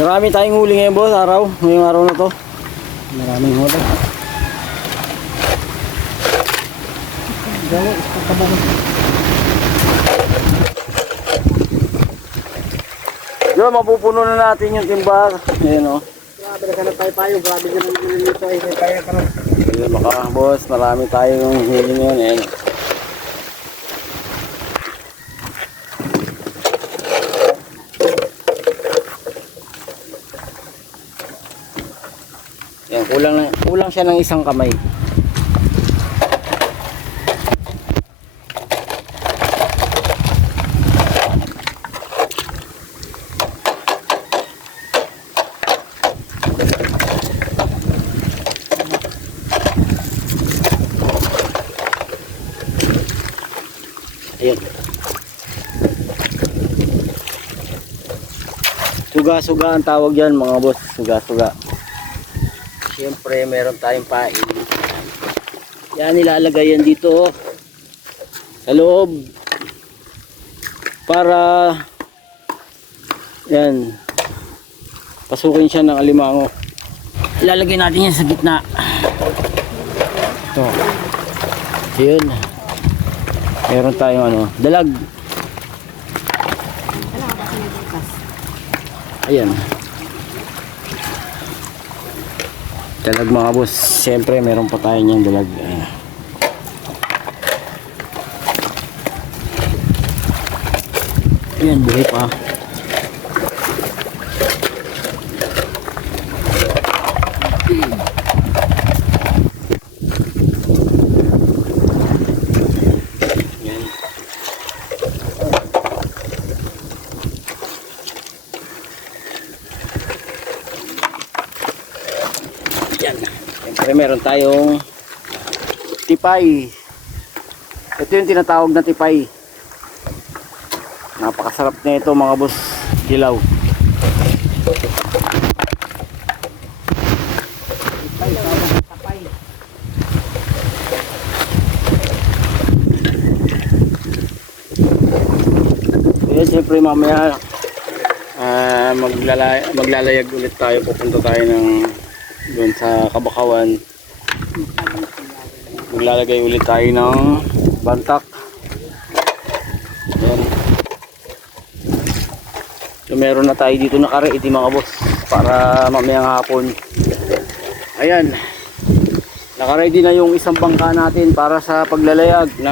Marami tayong huli ngayon boss, ngayong araw na to. Maraming huli. Diyan, mapupuno na natin yung timba. Ayan o. Grabe na ka na tayo. Grabe na lang dito ay kaya ka na. Ayan baka boss, marami tayong huli ngayon. Ayan. Ayan, kulang siya ng isang kamay. Ayan. Suga-suga ang tawag yan mga boss. Suga-suga. Siyempre meron tayong pain. Yan, nilalagay yan dito sa loob para yan pasukin siya ng alimango. Ilalagay natin yan sa gitna. Ito. Yun. Meron tayong dalag. Ayan. Dalag mga boss. Siyempre meron pa tayo niyang dalag. Ayan. Ayan, buhay pa. Siyempre meron tayong tipay. Ito yung tinatawag na tipay. Napakasarap na ito mga boss. Dilaw. Kaya siyempre mamaya maglalayag ulit tayo. Pupunta tayo ng doon sa Kabakawan. Maglalagay ulit tayo ng bantak. Ayan. So meron na tayo dito naka-ready mga boss para mamayang hapon. Ayan. Naka-ready na yung isang bangka natin para sa paglalayag na